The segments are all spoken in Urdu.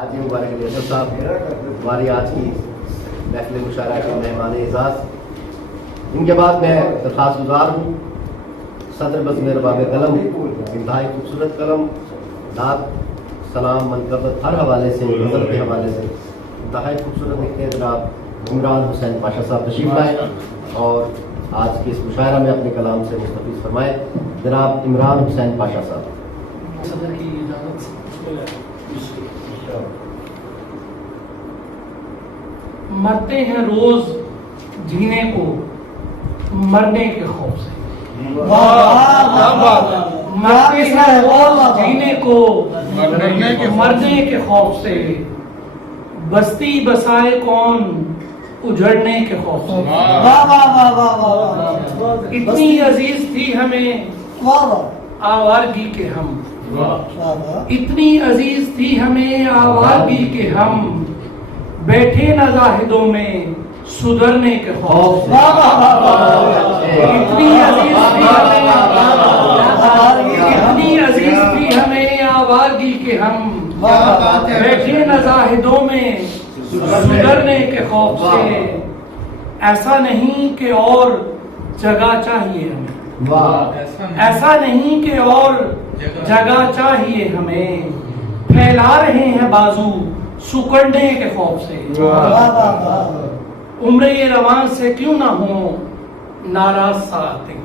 حاجی مبارک علی اشرف صاحب ہماری آج کی محفل مشاعرہ کے مہمان اعزاز، ان کے بعد میں درخواست گزار ہوں صدر بزم رباب قلم، انتہائی خوبصورت قلم، نعت، سلام، منقبت ہر حوالے سے، غزل کے حوالے سے انتہائی خوبصورت لکھتے ہیں جناب عمران حسین پاشا صاحب تشریف لائیں اور آج کی اس مشاعرہ میں اپنے کلام سے مستفیض فرمائیں جناب عمران حسین پاشا صاحب۔ صدر کی اجازت سے مرتے ہیں روز جینے کو مرنے کے خوف سے، مرتے ہیں روز جینے کو مرنے کے خوف سے، بستی بسائے کون اجڑنے کے خوف سے، اتنی عزیز تھی ہمیں آوارگی کے ہم، اتنی عزیز تھی ہمیں آوارگی کے ہم، بیٹھے نہ زاہدوں میں سدھرنے کے خوف سے، اتنی عزیز تھی ہمیں، اتنی عزیز تھی ہمیں آوارگی کے ہم، بیٹھے نہ زاہدوں میں سدھرنے کے خوف سے، ایسا نہیں کہ اور جگہ چاہیے ہمیں، ایسا نہیں کہ اور جگہ چاہیے ہمیں، پھیلا رہے ہیں بازو سکڑنے کے خوف سے، عمر رواں سے کیوں نہ ہوں ناراض ساعتیں،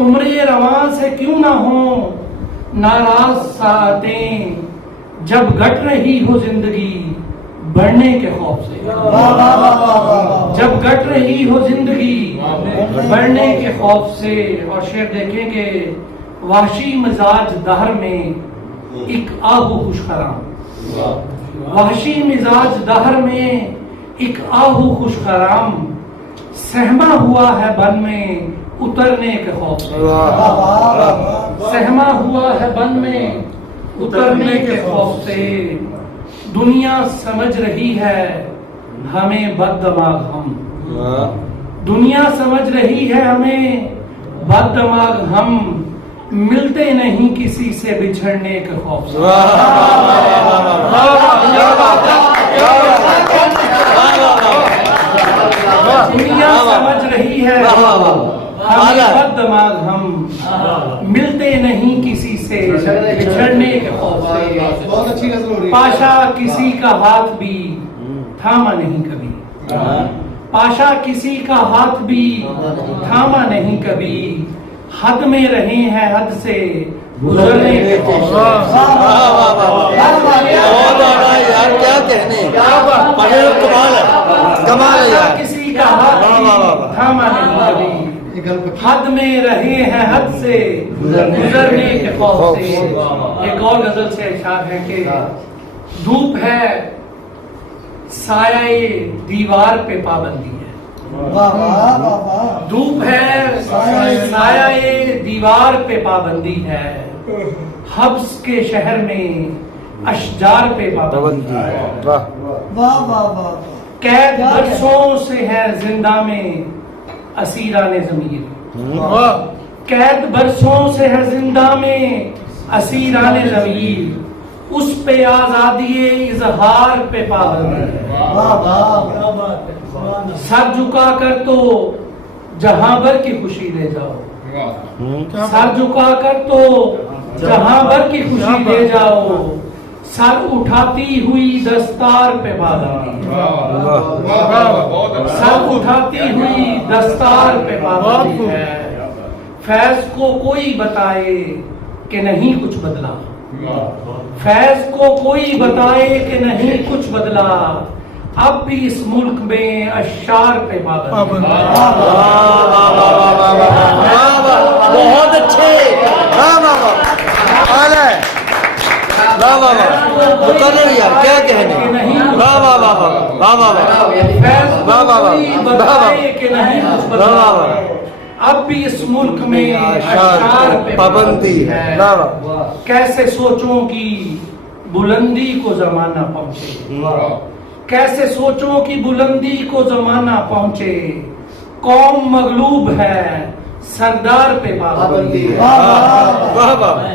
عمر رواں سے کیوں نہ ہوں ناراض ساعتیں، جب گھٹ رہی ہو زندگی بڑھنے کے خوف سے، جب گھٹ رہی ہو زندگی بڑھنے کے خوف سے۔ اور شعر دیکھیں کہ وحشی مزاج دہر میں ایک آہو خوش خرام، وحشی مزاج دہر میں ایک آہو خوش خرام، سہما ہوا ہے بن میں اترنے کے خوف سے، سہما ہوا ہے بن میں اترنے کے خوف سے، دنیا سمجھ رہی ہے ہمیں بد دماغ ہم، دنیا سمجھ رہی ہے ہمیں بد دماغ ہم، ملتے نہیں کسی سے بچھڑنے کے خوف سے، دنیا سمجھ رہی ہے ہمیں بد دماغ ہم، ملتے نہیں کسی سے بچھڑنے کے خوف سے، پاشا کسی کا ہاتھ بھی تھاما نہیں کبھی، پاشا کسی کا ہاتھ بھی تھاما نہیں کبھی، حد میں رہے ہیں حد سے گزرنے کے خوف سے، پاشا کسی کا ہاتھ بھی تھاما نہیں کبھی، حد میں رہے ہیں حد سے گزرنے کے خوف سے۔ ایک اور غزل سے ارشاد ہے کہ دھوپ ہے سایہ دیوار پہ پابندی ہے، دھوپ ہے سایہ دیوار پہ پابندی ہے، حبس کے شہر میں اشجار پہ پابندی ہے، قید برسوں سے ہے زندہ میں اسیران ضمیر، قید برسوں سے ہے زندہ میں اسیران ضمیر، اس پہ آزادی اظہار پہ پابندی ہے، سر جھکا کر تو جہاں بھر کی خوشی لے جاؤ، سر جھکا کر تو جہاں بھر کی خوشی لے جاؤ، سر اٹھاتی ہوئی دستار پہ پابندی ہے، سر اٹھاتی ہوئی دستار پہ پابندی ہے، فیض کو کوئی بتائے کہ نہیں کچھ بدلا، فیض کو کوئی بتائے کہ نہیں کچھ بدلا، اب بھی اس ملک میں اشعار پہ پابندی ہے۔ بہت اچھے، یار کیا کہنے، اب بھی اس ملک میں اشعار پہ پابندی ہے، کیسے سوچوں کی بلندی کو زمانہ پہنچے، کیسے سوچوں کی بلندی کو زمانہ پہنچے، قوم مغلوب ہے سردار پہ پابندی ہے،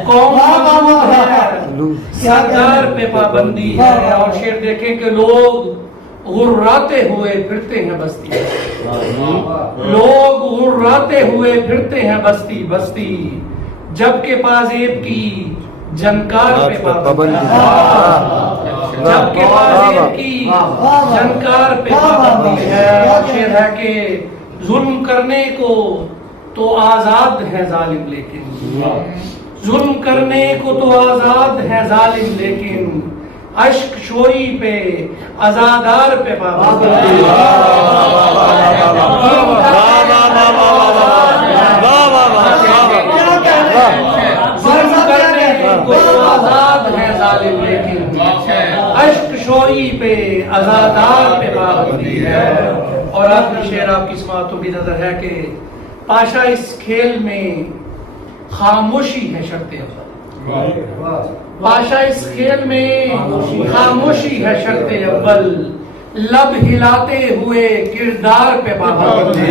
قوم مغلوب ہے سردار پہ پابندی ہے. اور شعر دیکھیں کہ لوگ غراتے ہوئے پھرتے ہیں بستی لوگ غراتے ہوئے پھرتے ہیں بستی بستی جبکہ پازیب کی جنکار پہ پابندی ہے. جبکہ پازیب کی جنکار پہ پابندی ہے. اور شعر ہے کہ ظلم کرنے کو تو آزاد ہے ظالم لیکن ظلم کرنے کو تو آزاد ہے ظالم لیکن اشک شوئی پہ ازادار پہ پابندی ظلم کرنے کو تو آزاد ہے ظالم لیکن اشک شوئی پہ ازادار پہ پابندی ہے. اور آخری شعر آپ کی سماعتوں کی نظر ہے کہ پاشا اس کھیل میں خاموشی ہے شرط اول. پاشا اس کھیل میں خاموشی ہے شرط اول لب ہلاتے ہوئے کردار پہ پابندی ہے.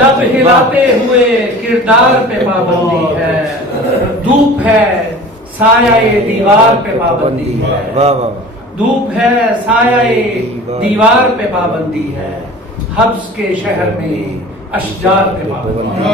لب ہلاتے ہوئے کردار پہ پابندی ہے. دھوپ ہے سایہ دیوار پہ پابندی ہے. دھوپ ہے سایہ دیوار پہ پابندی ہے. حبس کے شہر میں اشجار پہ پابندی ہے.